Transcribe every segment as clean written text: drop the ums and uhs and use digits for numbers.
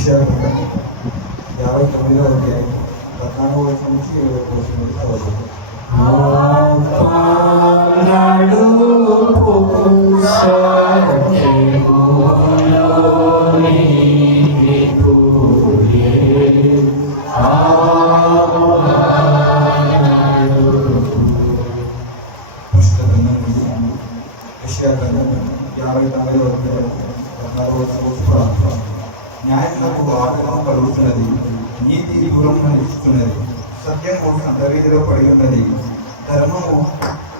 59వ అధ్యాయం 14వ వచనం నుంచి 20వ వచనం చదువుతాం. న్యాయములకు ఆటంకం కలుగుతున్నది, నీతి దూరం నిలుస్తున్నది, సత్యము అంతర్వేదిలో పడి ఉన్నది, ధర్మము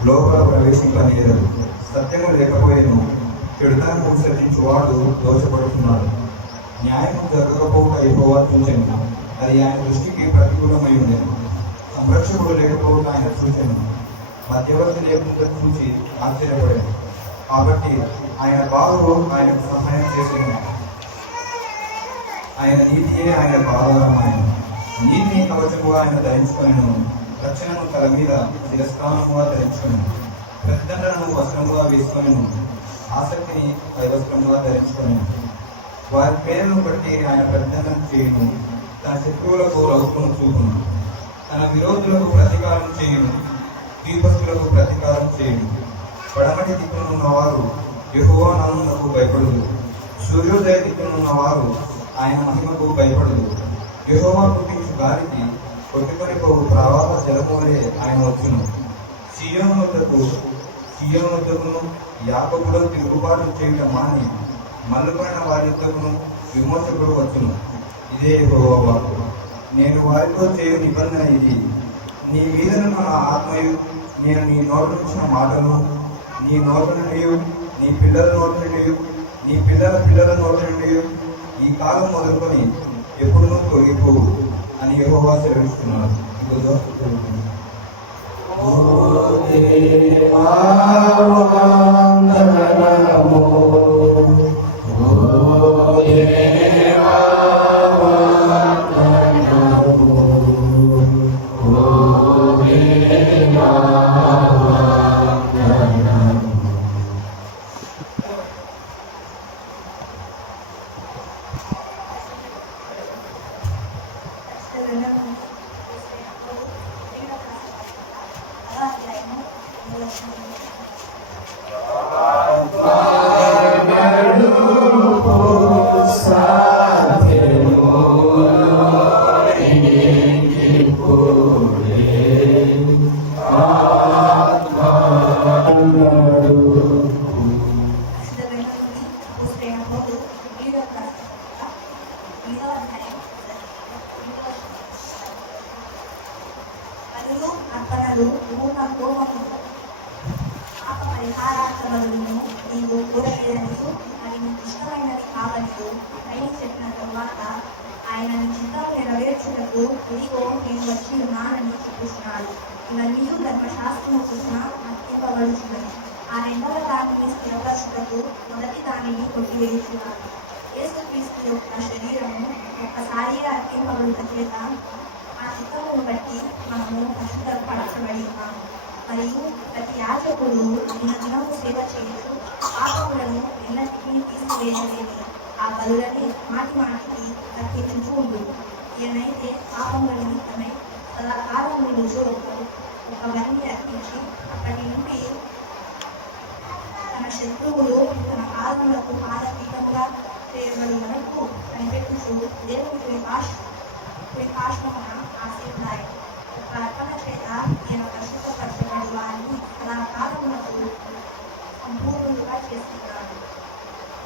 లోపల ప్రవేశింపనేరదు. సత్యము లేకపోయేను, చెడుతనము సృష్టించువాడు దోషపడుతున్నాడు. న్యాయము జరగకపోక యెహోవా చూచెను, అది ఆయన దృష్టికి ప్రతికూలమై ఉండేది. సంరక్షకుడు లేకపోక ఆయన చూచెను, మధ్యవర్తి లేకుండా చూసి ఆశ్చర్యపడాడు. కాబట్టి ఆయన బాధలు ఆయనకు సహాయం చేసేది. ఆయన నీతియే ఆయన ఆధారమైన నీతిని కవచముగా ఆయన ధరించుకొనెను. రక్షణను తల మీద శిరస్త్రాణముగా ధరించుకొనెను. ప్రతిదండను వస్త్రముగా వేసుకొనెను. ఆసక్తిని వైవస్త్రముగా ధరించుకొనెను. వారి పేరును బట్టి ఆయన ప్రతిదండన చేయును. తన శత్రువులకు రౌతులను చూపును. తన విరోధులకు ప్రతీకారం చేయును. దీపస్తులకు ప్రతీకారం చేయును. పడమటి దిక్కునున్న వారు యెహోవా నామమునకు భయపడుదు. సూర్యోదయ దిక్కునున్న వారు ఆయన మహిమకు భయపడదు. యెహోవా పుట్టించు గాలికి కొట్టుకొని పోవు ప్రవాహ జలము వలె ఆయన వచ్చును. సీయోను వద్దకును యాకోబులో తిరుగుబాటు చేయటం మాని మల్లుపైన వారి వద్దకును విమోచకుడు వచ్చును. ఇదే యెహోవా వాక్కు. నేను వారితో చేయు నిబంధన ఇది. నీ మీదనున్న నా ఆత్మయు, నేను నీ నోటి నుంచిన మాటలు నీ నోటి నుండి, నీ పిల్లల నోటి నుండి, నీ పిల్లల పిల్లల నోటి నుండి ఈ కాలం మొదలుకొని ఎప్పుడూ తొలగిపోవు అని యెహోవా సెలవిస్తున్నాడు. నీవు కూడలేదనియు అది నీకు ఇష్టమైనది కావనియు పైన చెప్పిన తరువాత ఆయన నీ చిత్తం నెరవేర్చుటకు ఇదిగో నేను వచ్చి ఉన్నానని చూపిస్తున్నాడు. ఇవన్నీ ధర్మశాస్త్రము చూసిన అర్థింపబడుచున్నది. ఆ రెండవ దానిని స్థిరపరచుటకు మొదటి దానిని కొట్టివేయుచున్నాడు. యేసుక్రీస్తు యొక్క శరీరము ఒక్కసారి అర్థింపబడుట చేత ఆ చిత్తమును బట్టి మనము పరిశుద్ధపరచబడి ఉన్నాము. మరియు ప్రతి యాజకుడు దినదినము సేవ చేయొచ్చు పాపములను ఎన్నటికీ తీసివేయలేని ఆ బలులని మాటి మాటికి తగ్గించుతూ ఉండు. ఈయనైతే పాపముల నిమిత్తమై సదాకాలం రుజువులకు ఒక వరిని అర్పించి అక్కడి నుండి తన శత్రువులు తన పాదములకు పాదపీఠముగా చేయబడి వరకు కనిపెట్టుచు దేవుని విపాశమున ఆశీర్వాదాయి ఒక అర్పణ చేత ఈయన పరిశుద్ధపరచబడి వారిని సదాకాలములకు సంపూర్ణులుగా చేస్తున్నాడు.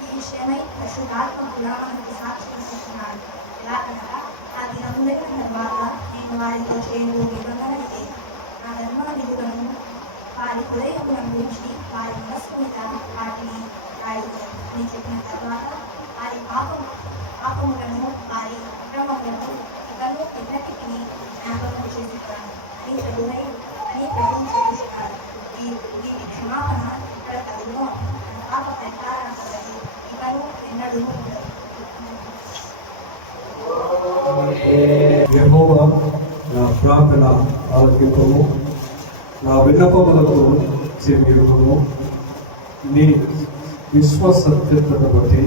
ఈ విషయమై పరిశుద్ధాత్మ కూడా మనకు సాక్షి ఇస్తున్నాడు. ఎలాగనగా ఆ దినములైన తర్వాత నేను వారితో చేయు నిబంధన ఇదే. నా ధర్మ విధులను వారి హృదయముల గురించి వారి మనస్సు మీద వాటిని రాయుతాను అని చెప్పిన తర్వాత వారి పాపములను వారి అక్రమములను ఇవన్నీ ఎన్నటికీ జ్ఞాపకం చేస్తున్నాను అని ప్రభువు చూపిస్తున్నాడు. వీటి క్షమాపణ ఇక్కడ కలుగును. పాప పరిహారం కలదు. ఇవను ఎన్నడూ ఉండదు. యెహోవా నా ప్రార్థన ఆలకింపుము, నా విన్నపములకు చెవియొగ్గుము. నీ విశ్వసత్యతను బట్టి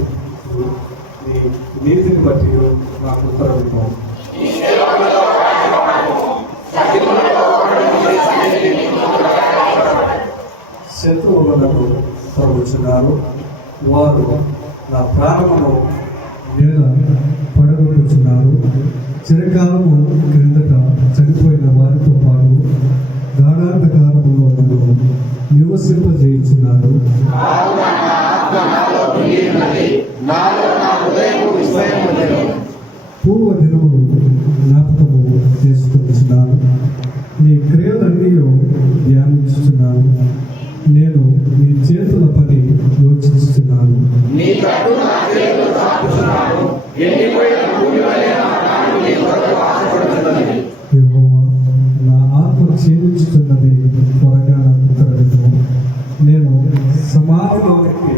నీ నీతిని బట్టి నాకు ఉత్తరం ఇవ్వు. శత్రువులకు తరుగుచున్నారు, వారు నా ప్రాణమును నేల పడగొట్టుచున్నారు. చిరకాలము క్రిందట చనిపోయిన వారితో పాటు గాఢాంధకారములో నన్ను నివసింపజేయుచున్నారు. పూర్వ దినములు జ్ఞాపకము చేసుకుంటున్నాను, నీ క్రియలన్నీ ధ్యానించుచున్నాను. నేను నీ చేతుల పని యోచిస్తున్నాను. యెహోవా, నా ఆత్మ క్షీణించుతున్నది, త్వరగా నాకు ఉత్తరమివ్వు. నేను సమాధిలోనికి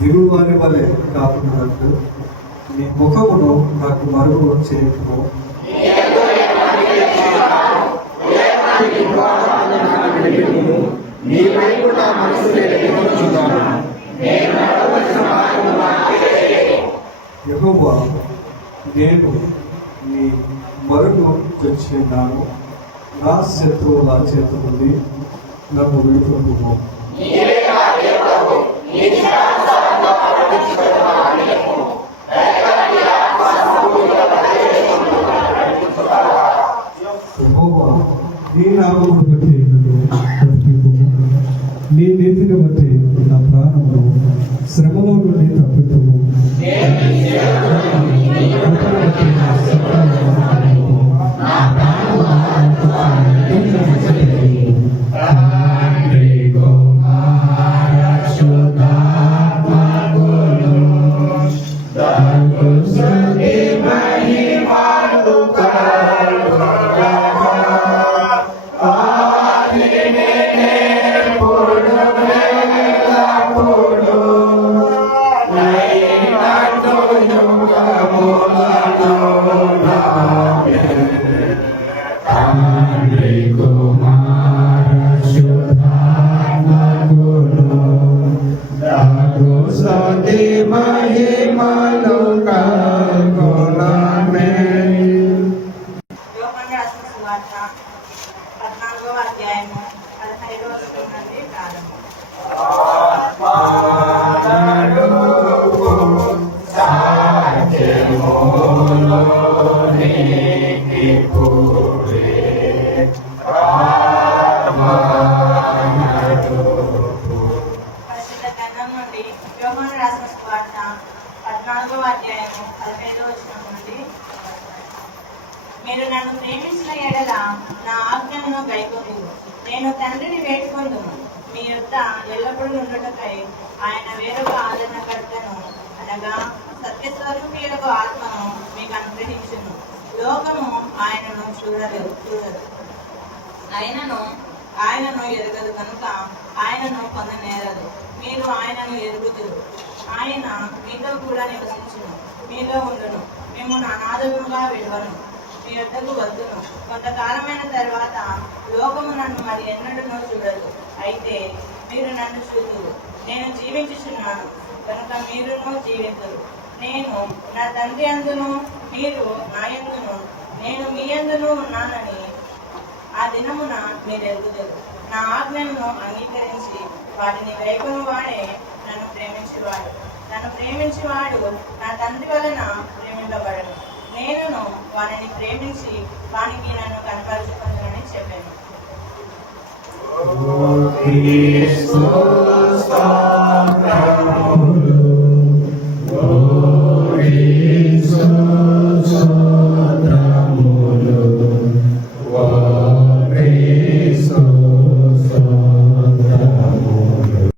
దిగువారి వలె కాకున్నట్టు నీ ముఖమును నాకు మరుగు చేయకు. యెహోవా, నేను నీ మరుగు తెచ్చున్నాను. నా శత్రువుల చేత నుండి నన్ను విడిపోము. యెహోవా, నీ నామమును బట్టి నన్ను తప్పింపుము. నీ నీతిని బట్టి నా ప్రాణమును శ్రమలో నుండి తప్పింపుము. యోహాను రాసిన సువార్త 14వ అధ్యాయము 15వ వచనం నుండి ప్రారంభం. పరిశుద్ధ గ్రంథం నుండి యోహాను రాసిన సువార్త 14వ అధ్యాయము 15వ వచనం నుండి, మీరు నన్ను ప్రేమించిన ఎడల నా ఆజ్ఞలను గైకొందురు. నేను తండ్రిని వేడుకొందును, మీ యొద్ద ఎల్లప్పుడూ ఉండుటకై ఆయన వేరొక ఆదరణకర్తను అనగా సత్యస్వరూపియులకు ఆత్మను మీకు అనుగ్రహించును. లోకము ఆయనను చూడదు, ఆయనను ఎరగదు కనుక ఆయనను పొందనేరదు. మీరు ఆయనను ఎరుగుదురు, ఆయన మీతో కూడా నివసించును, మీలో ఉండును. మేము అనాథముగా విలువను, మీ యొద్దకు వద్దును. కొంతకాలమైన తర్వాత లోకము నన్ను మరి ఎన్నడూ చూడదు, అయితే మీరు నన్ను చూదురు. నేను జీవించుచున్నాను కనుక మీరును జీవింతురు. నేను నా తండ్రి అందును, మీరు నా యందును, నేను మీ యందును ఉన్నానని ఆ దినమున మీరు ఎరుగుదురు. నా ఆజ్ఞలను అంగీకరించి వాటిని వేగము వాడే నన్ను ప్రేమించేవాడు. నన్ను ప్రేమించేవాడు నా తండ్రి వలన ప్రేమింపబడను. నేనును వారిని ప్రేమించి వానికి నన్ను కనపరుచుకుంటానని చెప్పాను.